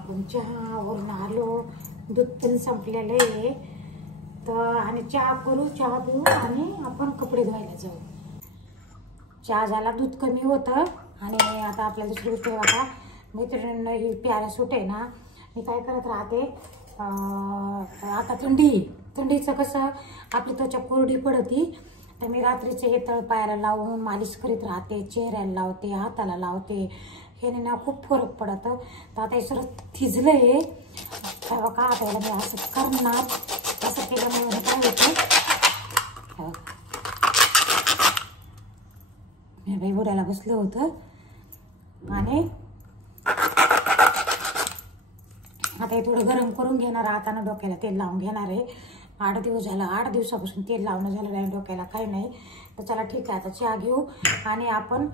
आपण चहावरून आलो, दूध पण संपलेलं आहे तर आणि चहा करू, चहा पिऊ आणि आपण कपडे धुवायला जाऊ. चहा झाला, दूध कमी होतं आणि आता आपल्याला दुसरी गोष्ट बघा मैत्रिणींना ही पॅरासूट आहे ना, मी काय करत राहते आता थंडीचं कसं आपली त्वचा कोरडी पडती तर मी रात्रीचे हे तळपायाला लावून मालिश करीत राहते, चेहऱ्याला लावते, हाताला लावते. हे ना खूप फरक पडतं. तर आता हे सर्व थिजलं आहे बघा. आता याला मी असं करणार, असं केल्यामुळे काय होतं, मी बाई बुडायला बसलं होतं आणि आता हे थोडं गरम करून घेणार, हातानं डोक्याला तेल लावून घेणार आहे. 8 दिवस झालं, 8 दिवसापासून तेल लावणं झालं नाही डोक्याला, काही नाही. तर चला ठीक आहे, आता चहा घेऊ आणि आपण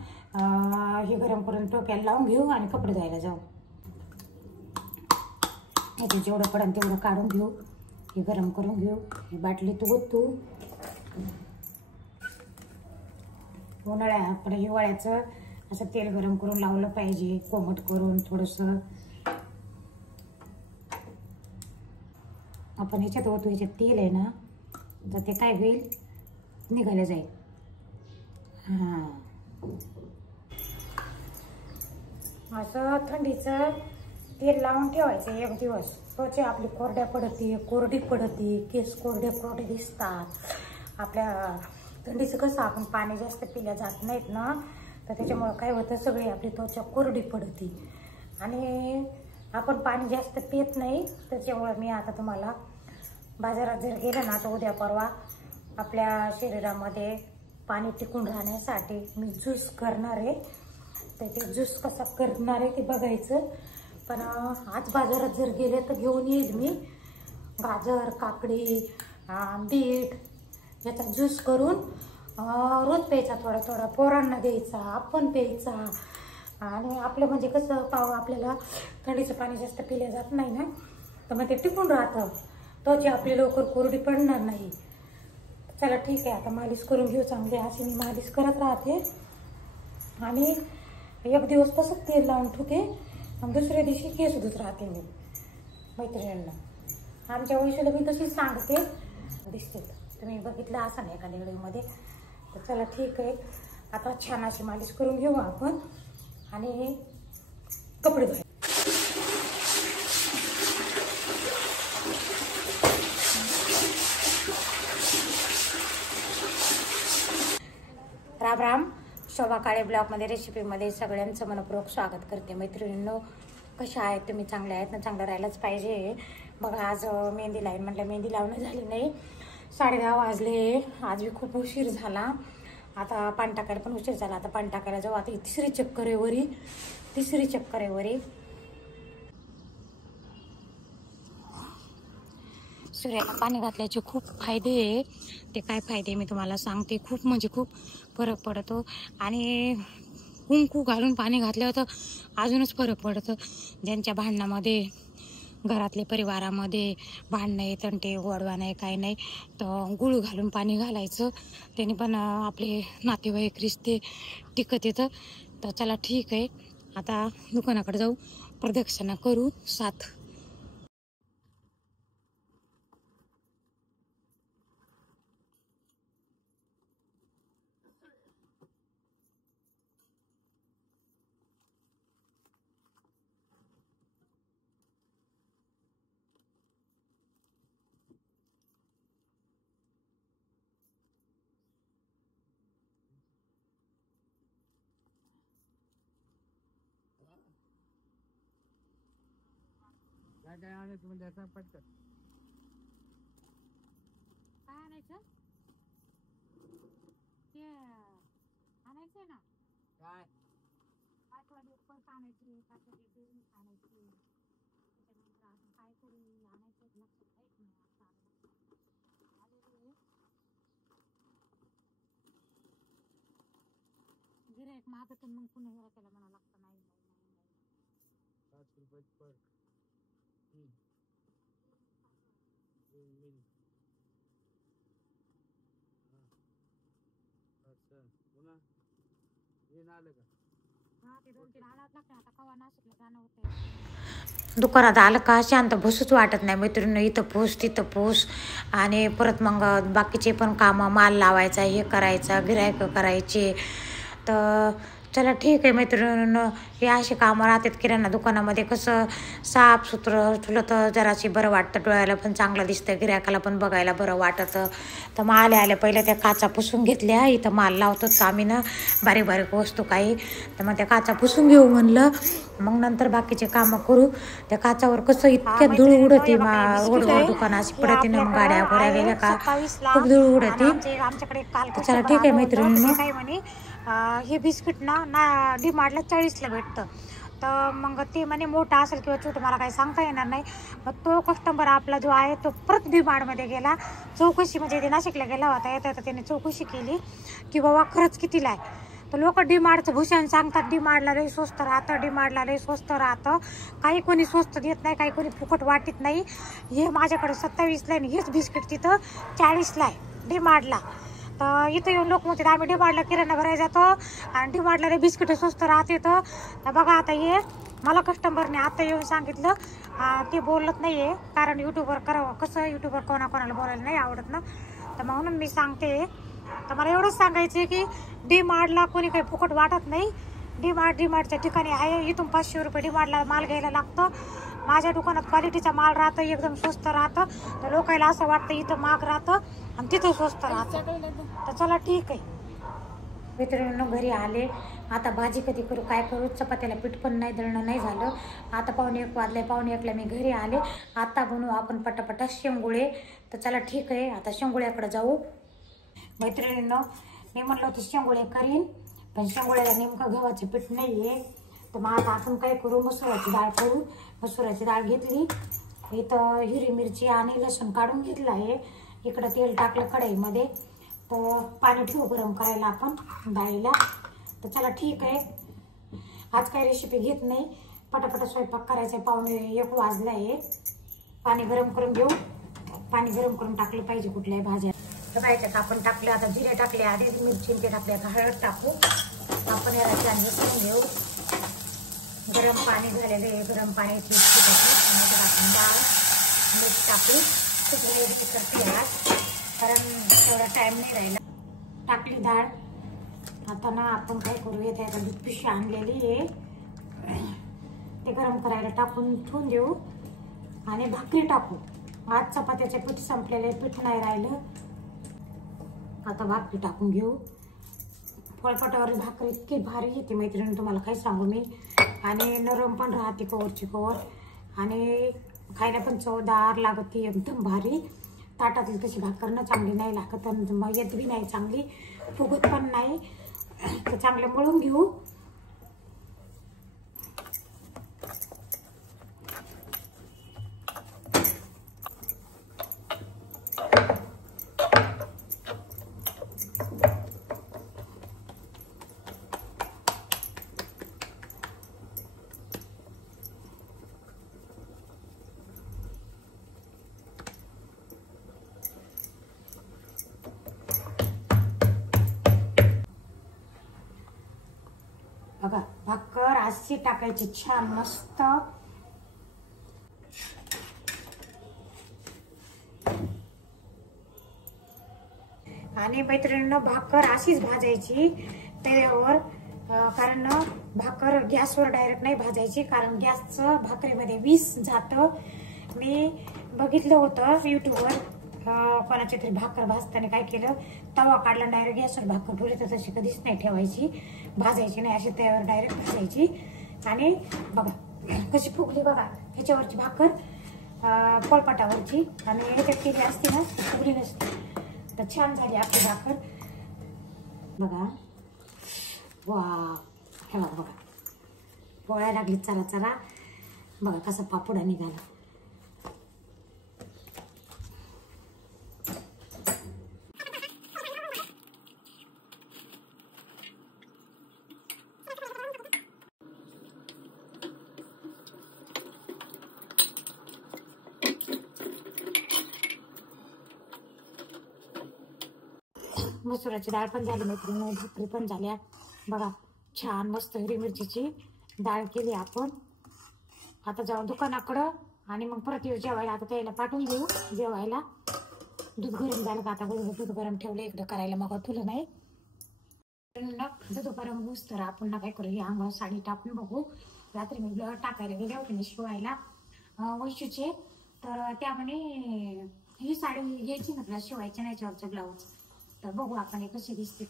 हे गरम करून डोक्याला लावून घेऊ आणि कपडे धुवायला जाऊ. इथे जेवढं पडेल तेवढं काढून घेऊ, हे गरम करून घेऊ. ही बाटली तू उन्हाळ्या आपण हिवाळ्याचं असं तेल गरम करून लावलं पाहिजे, कोमट करून थोडंसं. आपण ह्याच्यात ओतू, ह्याच्यात तेल आहे ना तर ते काय होईल, निघालं जाईल. हां, असं थंडीचं तेल लावून ठेवायचं 1 दिवस. त्वचा आपली कोरडी पडते, केस कोरडे दिसतात. आपल्या थंडीचं कसं आपण पाणी जास्त पिल्या जात नाहीत ना, तर त्याच्यामुळं काय होतं, सगळी आपली त्वचा कोरडी पडते आणि आपण पाणी जास्त पित नाही. त्याच्यामुळं मी आता तुम्हाला बाजारात जर गेलं ना तर उद्या परवा आपल्या शरीरामध्ये पाणी टिकून राहण्यासाठी मी ज्यूस करणार आहे. तर ते ज्यूस कसा करणार आहे ते बघायचं. पण आज बाजारात जर गेले तर घेऊन येईल मी गाजर, काकडी, बीट याचा ज्यूस करून रोज प्यायचा, थोडा पोरांना द्यायचा, आपण प्यायचा. आणि आपलं म्हणजे कसं आपल्याला थंडीचं पाणी जास्त पिलं जात नाही ना, तर मग ते टिकून राहतं, त्वचा आपली लवकर कोरडी पडणार नाही. चला ठीक आहे, आता मालिश करून घेऊ चांगली. अशी मी मालिश करत राहते आणि 1 दिवस तसंच तेल लावून ठेवते आणि दुसऱ्या दिवशी केस धुत राहते मी मैत्रिणींना. आमच्या वैशाला मी तशीच सांगते, दिसते तुम्ही बघितलं असं नाही एखाद्या व्हिडिओमध्ये. तर चला ठीक आहे, आता छान अशी मालिश करून घेऊ आपण आणि कपडे धुवायचे. राम राम. शोभा काळे ब्लॉगमध्ये रेसिपीमध्ये सगळ्यांचं मनपूर्वक स्वागत करते. मैत्रिणींनो, कशा आहेत तुम्ही? चांगल्या आहेत ना? चांगलं राहायलाच पाहिजे. बघा आज मेहंदी लाईन म्हटलं, मेहंदी लावणं झाली नाही. 10:30 वाजले. आज बी खूप उशीर झाला. आता पाणी टाकायला पण उशीर झाला. आता पाणी टाकायला जाऊ. आता ही तिसरी चक्कर आहे वरी. सूर्याला पाणी घातल्याचे खूप फायदे आहे. ते काय फायदे मी तुम्हाला सांगते. खूप म्हणजे खूप फरक पडतो आणि कुंकू घालून पाणी घातल्यावर तर अजूनच फरक पडतं. ज्यांच्या भांडणामध्ये, घरातले परिवारामध्ये भांडणं तंटे गोडवा नाही काही नाही, तर गुळ घालून पाणी घालायचं. त्याने पण आपले नातेवाईक रिश्ते टिकत येतं. तर चला ठीक आहे, आता दुकानाकडे जाऊ, प्रदक्षिणा करू 7. काय आणायचं म्हणजे असं पटकन काय आणायचं? ते आणायचंय ना काय पर्स आणायची, आणायची. त्याच्यानंतर अजून काय तरी आणायचं लक्षात काहीच नाही. आता आलेली गिऱ्हाईक मागत मग पुन्हा ह्याला त्याला म्हणा लागतं नाही. 5 रुपयाची पर्स. अच्छा, पुन्हा हे आलं का? हा, ते 2-3 आणावं लागतं. आता कवा नाशिकला जाणं होतं. दुकानात आलं का शांत बसूच वाटत नाही मैत्रिणी. इथं पूस तिथं पूस आणि परत मग बाकीचे पण कामं, माल लावायचा, हे करायचं, गिऱ्हाईकं करायचे. तर चला ठीक आहे मैत्रिणीनं, हे असे कामं राहतात किराणा दुकानामध्ये. कसं साफसुथरं ठेवलं तर जराशी बरं वाटतं, डोळ्याला पण चांगलं दिसतं, गिऱ्हाईकाला पण बघायला बरं वाटतं. तर मग आल्या पहिल्या त्या काचा पुसून घेतल्या. इथं माल लावतो तर आम्ही ना बारीक बारीक वस्तू काही, तर मग त्या काचा पुसून घेऊ म्हणलं, मग नंतर बाकीचे कामं करू. त्या काचावर कसं इतक्या धूळ उडती, रोडवर दुकान अशी पडते ना, मग गाड्या गोड्या गेल्या का खूप धूळ उडती. आमच्याकडे काल चला ठीक आहे मैत्रिणींनो. काय म्हणे हे बिस्किट ना डिमार्टला 40ला भेटतं. तर मग ते म्हणे मोठा असेल किंवा छोटं मला काही सांगता येणार नाही. मग तो कस्टमर आपला जो आहे तो परत डिमार्टमध्ये गेला चौकशी, म्हणजे ते नाशिकला गेला होता, येता येता त्याने चौकशी केली की बाबा खरंच कितीला आहे. तर लोक डिमार्टचं भूषण सांगतात, डिमार्टला लई स्वस्त राहतं, डिमार्टला लई स्वस्त राहतं. काही कोणी स्वस्त देत नाही, काही कोणी फुकट वाटत नाही. हे माझ्याकडे 27ला आहे, हेच बिस्किट तिथं 40ला आहे डिमार्टला. तर इथं येऊन लोक म्हणतात आम्ही डिमार्टला किराणा भरायला जातो आणि डिमार्टला लई बिस्किट स्वस्त राहते. तर बघा आता हे मला कस्टमरने आता येऊन सांगितलं, ते बोलत नाही आहे, कारण यूट्यूबवर करावं कसं, यूट्यूबवर कोणाकोणाला बोलायला नाही आवडत ना, तर म्हणून मी सांगते. तर मला एवढंच सांगायचं आहे की डिमार्टला कोणी काही फुकट वाटत नाही. डिमार्टच्या ठिकाणी आहे, इथून 500 रुपये डिमार्टला माल घ्यायला लागतं. माझ्या दुकानात क्वालिटीचा माल राहतं, एकदम स्वस्त राहतं. तर लोकांना असं वाटतं इथं महाग राहतं आणि तिथं स्वस्त राहतं. तर चला ठीक आहे मित्रांनो, घरी आले. आता भाजी कधी करू, काय करू, चपात्याला पीठ पण नाही, दळणं नाही झालं. आता 1:15 वाजले, 1:15ला मी घरी आले. आता बनवू आपण पटापटा शेंगुळे. तर चला ठीक आहे, आता शेंगुळ्याकडे जाऊ. मैत्रिणींनो, मी म्हटलं होतं शेंगुळे करीन, पण शेंगुळ्याला नेमकं गव्हाचं पीठ नाही आहे. तर मग आता आपण काय करू, मसुराची डाळ करू. मसुराची डाळ घेतली, इथं हिरवी मिरची आणि लसूण काढून घेतलं आहे. इकडं तेल टाकलं कढईमध्ये, तर पाणी ठेवू गरम करायला आपण डाळीला. तर चला ठीक आहे, आज काही रेसिपी घेत नाही, पटापटा स्वयंपाक करायचा. 1:15 वाजला आहे. पाणी गरम करून घेऊ. पाणी गरम करून टाकलं पाहिजे कुठल्याही भाज्या. तर बायच्यात आपण टाकले, आता जिरे टाकले, आधी मिरची ते टाकले, आता हळद टाकू. आपण याला छान मिसळून घेऊ. गरम पाणी झालेलं आहे, गरम पाण्याची टाकू, आपण डाळ मीठ टाकू. खूप वेळ करते याला, कारण तेवढा टाइम नाही राहिला. टाकली डाळ. आता ना आपण काय करूया, आता दूध पिशवी आणलेली आहे, ते गरम करायला टाकून ठेवून देऊ आणि भाकरी टाकू. आज चपात्याचे पीठ संपलेले, पीठ नाही राहिलं. आता भाकरी टाकून घेऊ. फळपटावर भाकरी इतकी भारी येते मैत्रिणी, तुम्हाला काय सांगू मी. आणि नरम पण राहते, कवरची कवर, आणि खायला पण चवदार लागते, एकदम भारी. ताटातली तशी भाकर ना चांगली नाही लागत, येत बी नाही चांगली, फुगत पण नाही. तर चांगलं मळून घेऊ. बघा, भाकर अशी टाकायची छान मस्त. आणि मैत्रिणींना भाकर अशीच भाजायची तव्यावर, कारण भाकर गॅसवर डायरेक्ट नाही भाजायची, कारण गॅसचं भाकरीमध्ये विष जातं. मी बघितलं होतं यूट्यूबवर, कोणाच्या तरी भाकर भाजताना काय केलं, तवा काढला डायरेक्ट गॅसवर भाकर ठेवली, तर तशी कधीच नाही ठेवायची, भाजायची नाही, अशी तव्यावर डायरेक्ट भाजायची. आणि बघा कशी फुगली, बघा ह्याच्यावरची भाकर पोळपाटावरची, आणि ह्याच्यात केली असती ना फुगली नसती. तर छान झाली आपली भाकर, बघा. वा, हे बघा बघा, पोळ्या लागली चरा चरा. बघा कसा पापुडा निघाला. मसुराची डाळ पण झाली मैत्रिणी, भाकरी पण झाल्या. बघा छान मस्त हिरवी मिरचीची डाळ केली आपण. आता जाऊ दुकानाकडं आणि मग परत येऊ जेवायला. आता त्याला पाठवून देऊ जेवायला. दूध गरम झालं का आता दूध गरम ठेवलं इकडं करायला, मग तुला नाही दूध गरम होऊस तर आपण ना काय करू, ही अंगावर साडी टाकून बघू. रात्री मी ब्लाऊज टाकायला गेले होते मी शिवायला वैशूचे, तर त्यामुळे ही साडी घ्यायची ना तुला शिवायची नाही याच्यावरचं ब्लाऊज. तर बघू आपण हे कशी दिसते.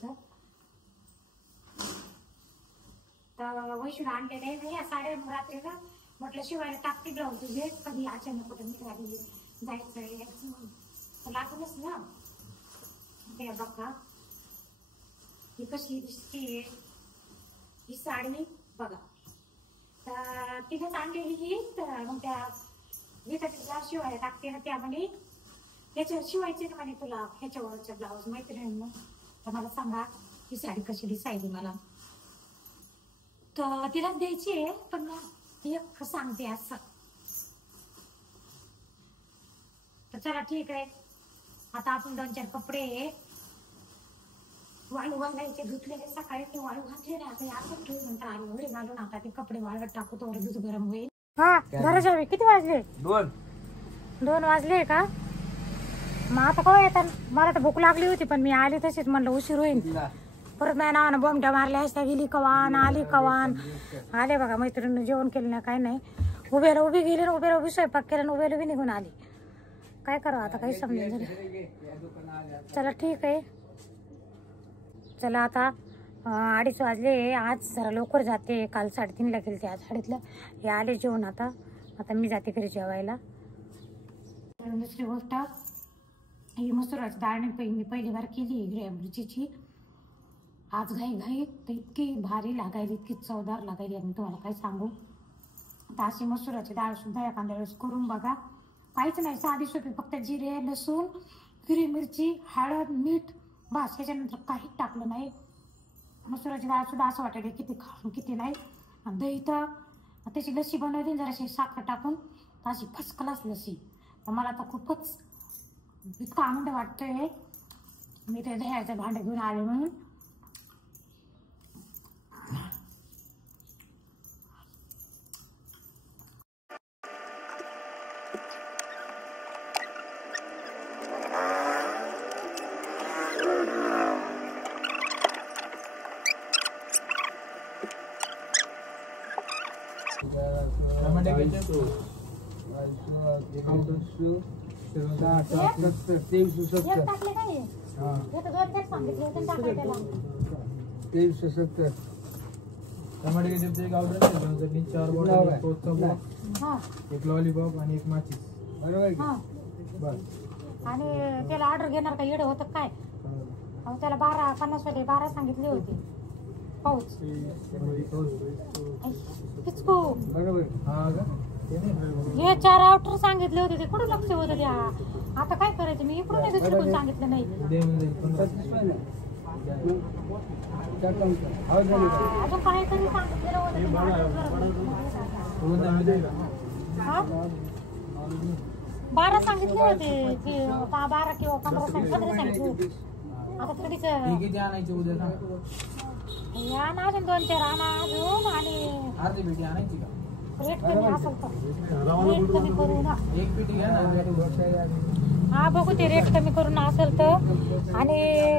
तर वैशूला आणलेले आहे या साड्या. रात्रीला म्हटलं शिवायला टाकते ब्लाऊज तुझे, कधी अचानक कुठं निघाली जायचं यायचं तर लागूनच ना. ते बघा ही कशी दिसते ही साडी बघा. तर तिथंच आणलेली ही. तर मग त्या जिथं शिवायला टाकते ना त्यामध्ये त्याच्या शिवायचे ना म्हणे तुला ह्याच्यावरचे ब्लाऊज मैत्रिणींना. तर मला सांगा ही साडी कशी दिसायची मला. तर तिलाच द्यायची आहे, पण एक सांगते असं. तर चला ठीक आहे. आता आपण 2-4 कपडे वाळू घालायचे धुतलेले सकाळी ते वाळू घातले ना. आता असं ठेवून नंतर आलो घरी घालून आता ते कपडे वाळत टाकू तर दूध गरम होईल. हा घराच्या किती वाजले? 2 वाजले का? मग आता काय येतात? मला तर भूक लागली होती पण मी आली तशीच, म्हणलं उशीर होईल. परत माझ्या नावानं बोमट्या मारल्या असत्या, गेली कवान आली कवान. आले बघा मैत्रिणी जेवण केलं नाही काय नाही. उभ्याला उभी गेली ना, उभ्याला उभी स्वयंपाक केला ना, उभ्याला उभी निघून आली. काय करावं आता काही समजेल झालं. चला ठीक आहे. चला आता 2:30 वाजले. आज जरा लवकर जाते, काल 3:30ला गेले ते, आज 2:30ला. हे आले जेवण. आता मी जाते घरी जेवायला. दुसरी गोष्ट ही मसुराची डाळ मी पहिली बार केली हिरव्या मिरचीची. आज घाई तर इतकी भारी लागायली, इतकी चवदार लागायली आणि तुम्हाला काय सांगू. तर अशी मसुराची डाळ सुद्धा एखाद्या वेळेस करून बघा. काहीच नाही, साधी सोपी, फक्त जिरे लसूण हिरवी मिरची हळद मीठ बस. ह्याच्यानंतर काहीच टाकलं नाही. मसुराची डाळ सुद्धा असं वाटायला किती खाऊन किती नाही. दही तर त्याची लस्सी बनवली जराशी साखर टाकून, तर अशी फर्स्ट क्लास लस्सी. तर मला तर खूपच इतका आनंद वाटतोय. मी ते दह्याचं भांडं घेऊन आले म्हणून. एक लॉलीपॉप आणि एक माचीस. आणि त्याला ऑर्डर घेणार का येडं होतं काय? त्याला 12.50 वाले 12 सांगितले होते पाऊच. हे 4 आउटर सांगितले होते, ते कुठं लक्ष होतं त्या. आता काय करायचं, मी इकडून दुसरीकडून सांगितलं नाही. अजून काहीतरी सांगितलेलं होतं. 12 सांगितले होते की 12 किंवा 15 सांगितले. आता थोडीच किती आणायचे उद्या या ना, अजून 2-4 आणा अजून. आणि अर्धी पेटी आणायची का? रेट कमी असेल तर रेट कमी करू ना. एक पेटी घ्या ना. हा बघू ते रेट कमी करून असेल तर. आणि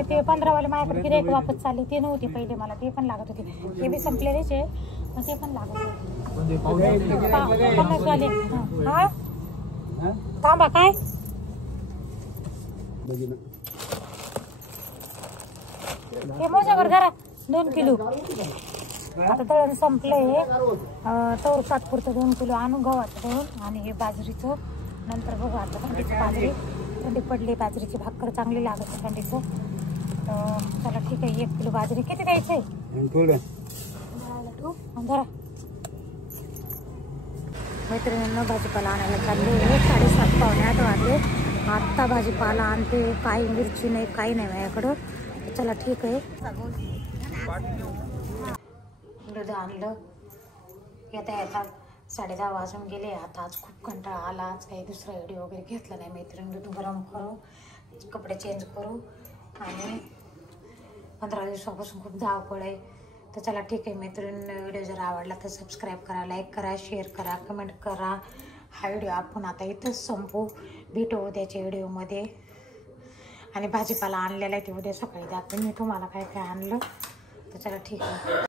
ते 15 वाले माझ्याकडे गिऱ्हाईक वापस चालले, ते नव्हते पहिले, मला ते पण लागत होते. हे बी संपलेलेच आहे पण ते पण लागत होते 50 वाले. हा थांबा काय हे मोजावर जरा 2 किलो. आता दळण संपलंय. तवर सातपुरतं 2 किलो आणून गव्हाचं दळून आणि हे बाजरीचं. नंतर बघू आता थंडीची बाजरी, थंडी पडली, बाजरीची भाकर चांगली लागत थंडीचं. चला ठीक आहे. 1 किलो बाजरी किती द्यायचं आहे जरा. मैत्रिणींना भाजीपाला आणायला चालले. 7:30 पावणे 8 वाजले. आत्ता भाजीपाला आणते. काही मिरची नाही काही नाही माझ्याकडं. चला ठीक आहे. दूध आणलं. येता 10:30 वाजून गेले. आता आज खूप कंटाळा आला. आज काही दुसरा व्हिडिओ वगैरे घेतला नाही. मैत्रिणी दूध गरम करू, कपडे चेंज करू आणि 15 दिवसापासून खूप धावपळ आहे. तर चला ठीक आहे मैत्रिणी, व्हिडिओ जर आवडला तर सबस्क्राईब करा, लाईक करा, शेअर करा, कमेंट करा. हा व्हिडिओ आपण आता इथंच संपू. भेटू उद्याच्या व्हिडिओमध्ये. आणि भाजीपाला आणलेला आहे ते उद्या सकाळी दाखवेन मी तुम्हाला काय काय आणलं. तर चला ठीक आहे.